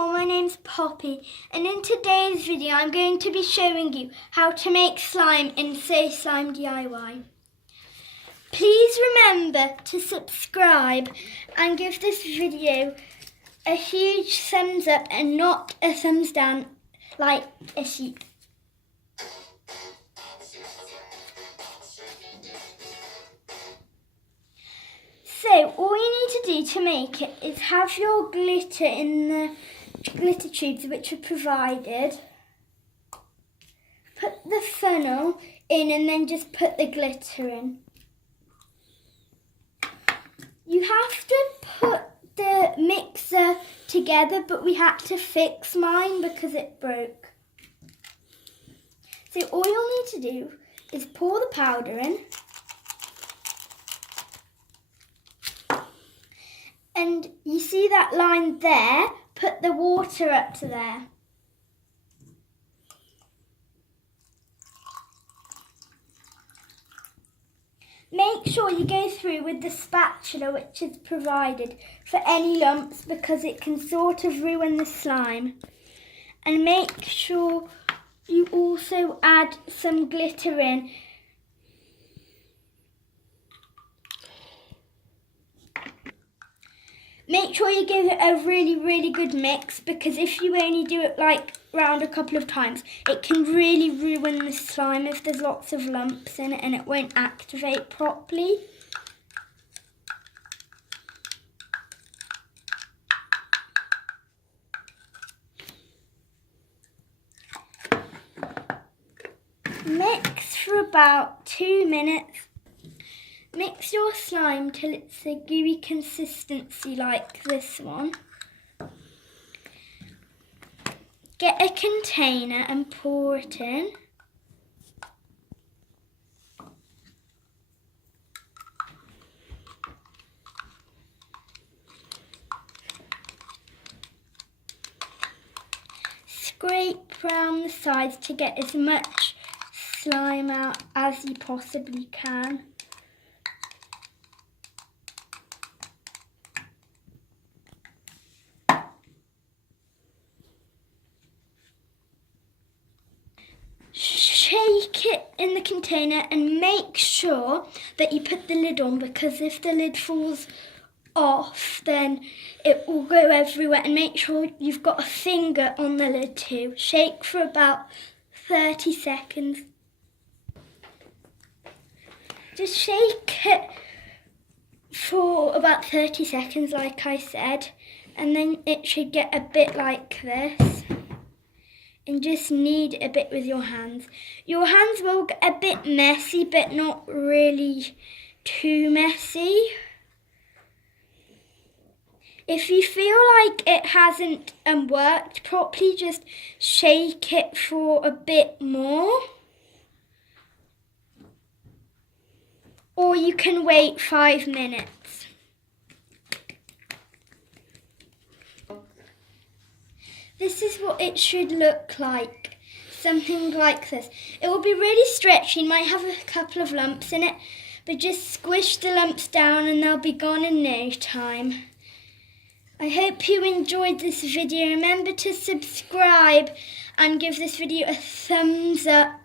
all, my name's Poppy, and in today's video I'm going to be showing you how to make slime in Say Slime DIY. Please remember to subscribe and give this video a huge thumbs up and not a thumbs down like a sheep. So all you need to do to make it is have your glitter in the glitter tubes which are provided. Put the funnel in and then just put the glitter in. You have to put the mixer together, but we had to fix mine because it broke. So all you'll need to do is pour the powder in. And you see that line there? Put the water up to there. Make sure you go through with the spatula which is provided for any lumps because it can sort of ruin the slime. And make sure you also add some glitter in. Make sure you give it a really good mix because if you only do it like round a couple of times, it can really ruin the slime if there's lots of lumps in it and it won't activate properly. Mix for about 2 minutes. Mix your slime till it's a gooey consistency like this one. Get a container and pour it in. Scrape round the sides to get as much slime out as you possibly can. Shake it in the container and make sure that you put the lid on because if the lid falls off then it will go everywhere, and make sure you've got a finger on the lid too. Shake for about 30 seconds. Just shake it for about 30 seconds like I said, and then it should get a bit like this. And just knead a bit with your hands. Your hands will get a bit messy, but not really too messy. If you feel like it hasn't worked properly, just shake it for a bit more. Or you can wait 5 minutes. This is what it should look like, something like this. It will be really stretchy, might have a couple of lumps in it, but just squish the lumps down and they'll be gone in no time. I hope you enjoyed this video. Remember to subscribe and give this video a thumbs up.